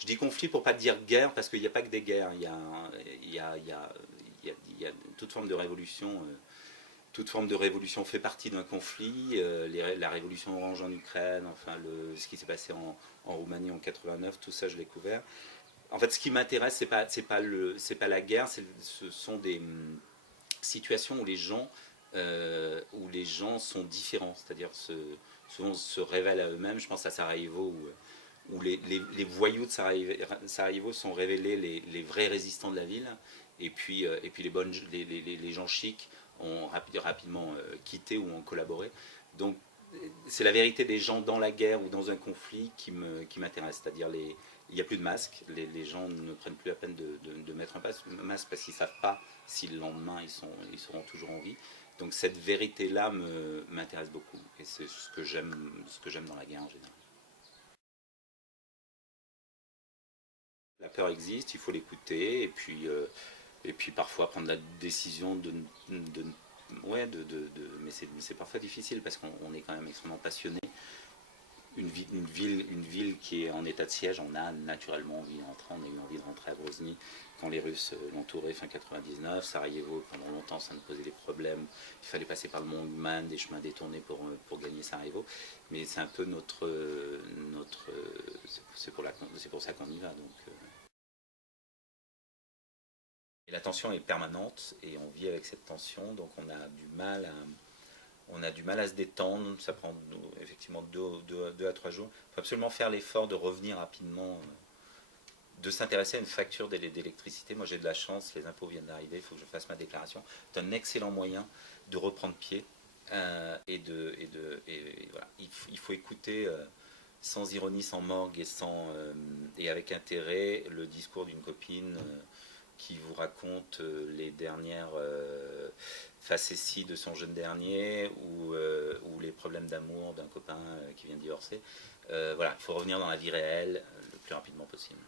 Je dis conflit pour pas dire guerre, parce qu'il n'y a pas que des guerres. Il y a toute forme de révolution. Toute forme de révolution fait partie d'un conflit. La révolution orange en Ukraine, enfin ce qui s'est passé en Roumanie en 89, tout ça je l'ai couvert. En fait, ce qui m'intéresse, c'est pas la guerre, ce sont des situations où les gens sont différents, c'est-à-dire souvent se révèlent à eux-mêmes. Je pense à Sarajevo où les voyous de Sarajevo sont révélés les vrais résistants de la ville, et puis les gens chics ont rapidement quitté ou ont collaboré. Donc c'est la vérité des gens dans la guerre ou dans un conflit qui m'intéresse, c'est-à-dire il n'y a plus de masques, les gens ne prennent plus la peine de mettre un masque parce qu'ils ne savent pas si le lendemain ils seront toujours en vie. Donc cette vérité-là m'intéresse beaucoup, et c'est ce que j'aime dans la guerre en général. La peur existe, il faut l'écouter, et puis parfois prendre la décision ouais, mais c'est parfois difficile parce qu'on est quand même extrêmement passionné. Une ville qui est en état de siège, on a naturellement envie d'entrer. On a eu envie de rentrer à Grozny quand les Russes l'entouraient fin 99. Sarajevo, pendant longtemps, ça nous posait des problèmes. Il fallait passer par le mont Uman, des chemins détournés pour gagner Sarajevo. Mais c'est un peu c'est pour ça qu'on y va. Et la tension est permanente et on vit avec cette tension, donc on a du mal à se détendre. Ça prend effectivement 2 à 3 jours. Il faut absolument faire l'effort de revenir rapidement, de s'intéresser à une facture d'électricité. Moi j'ai de la chance, les impôts viennent d'arriver, il faut que je fasse ma déclaration. C'est un excellent moyen de reprendre pied, et voilà. Il faut écouter sans ironie, sans morgue et avec intérêt le discours d'une copine qui vous raconte les dernières facéties de son jeune dernier, ou les problèmes d'amour d'un copain qui vient de divorcer. Voilà, il faut revenir dans la vie réelle le plus rapidement possible.